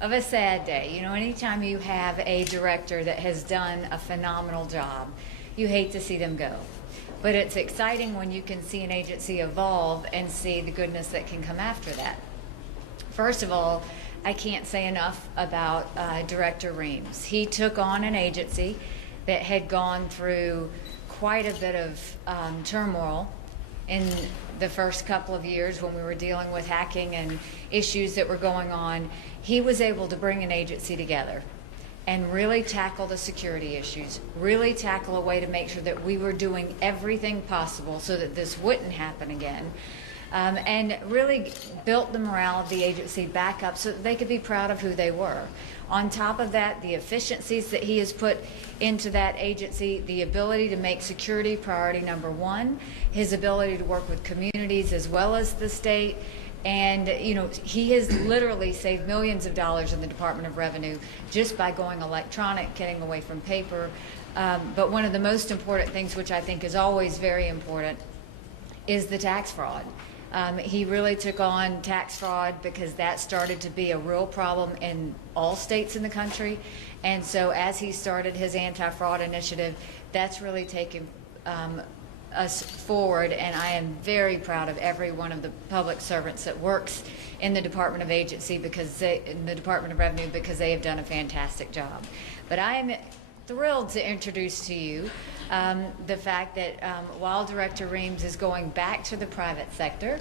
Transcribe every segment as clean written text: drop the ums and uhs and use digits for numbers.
of a sad day. You know, anytime you have a director that has done a phenomenal job, you hate to see them go. But it's exciting when you can see an agency evolve and see the goodness that can come after that. First of all, I can't say enough about Director Reams. He took on an agency that had gone through quite a bit of turmoil in the first couple of years when we were dealing with hacking and issues that were going on. He was able to bring an agency together and really tackle the security issues, really tackle a way to make sure that we were doing everything possible so that this wouldn't happen again, and really built the morale of the agency back up so that they could be proud of who they were. On top of that, the efficiencies that he has put into that agency, the ability to make security priority number one, his ability to work with communities as well as the state. And, you know, he has literally saved millions of dollars in the Department of Revenue just by going electronic, getting away from paper. But one of the most important things, which I think is always very important, is the tax fraud. He really took on tax fraud because that started to be a real problem in all states in the country. And so as he started his anti-fraud initiative, that's really taken us forward, and I am very proud of every one of the public servants that works in the Department of Agency in the Department of Revenue, because they have done a fantastic job. But I am thrilled to introduce to you the fact that while Director Reams is going back to the private sector,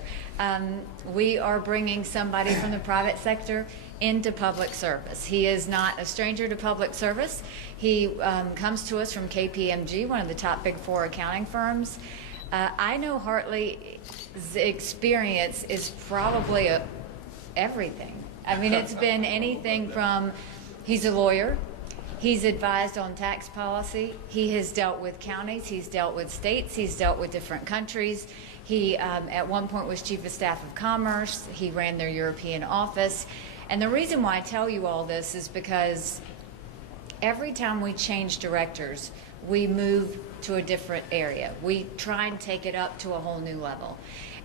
we are bringing somebody from the private sector into public service. He is not a stranger to public service. He comes to us from KPMG, one of the top Big Four accounting firms. I know Hartley's experience is probably everything. I mean, it's been anything from, he's a lawyer, he's advised on tax policy, he has dealt with counties, he's dealt with states, he's dealt with different countries. He at one point was Chief of Staff of Commerce, he ran their European office. And the reason why I tell you all this is because every time we change directors, we move to a different area. We try and take it up to a whole new level.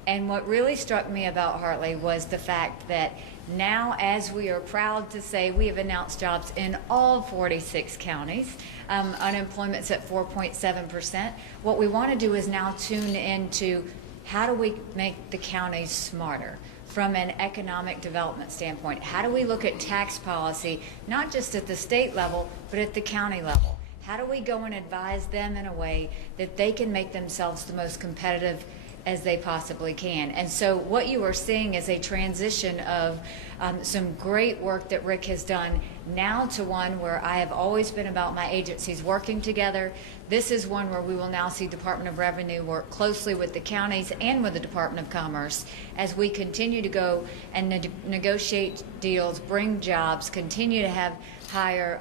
And what really struck me about Hartley was the fact that now, as we are proud to say, we have announced jobs in all 46 counties. Unemployment's at 4.7%. What we want to do is now tune into how do we make the counties smarter from an economic development standpoint. How do we look at tax policy, not just at the state level, but at the county level? How do we go and advise them in a way that they can make themselves the most competitive as they possibly can? And so what you are seeing is a transition of some great work that Rick has done now to one where I have always been about my agencies working together. This is one where we will now see Department of Revenue work closely with the counties and with the Department of Commerce as we continue to go and negotiate deals, bring jobs, continue to have higher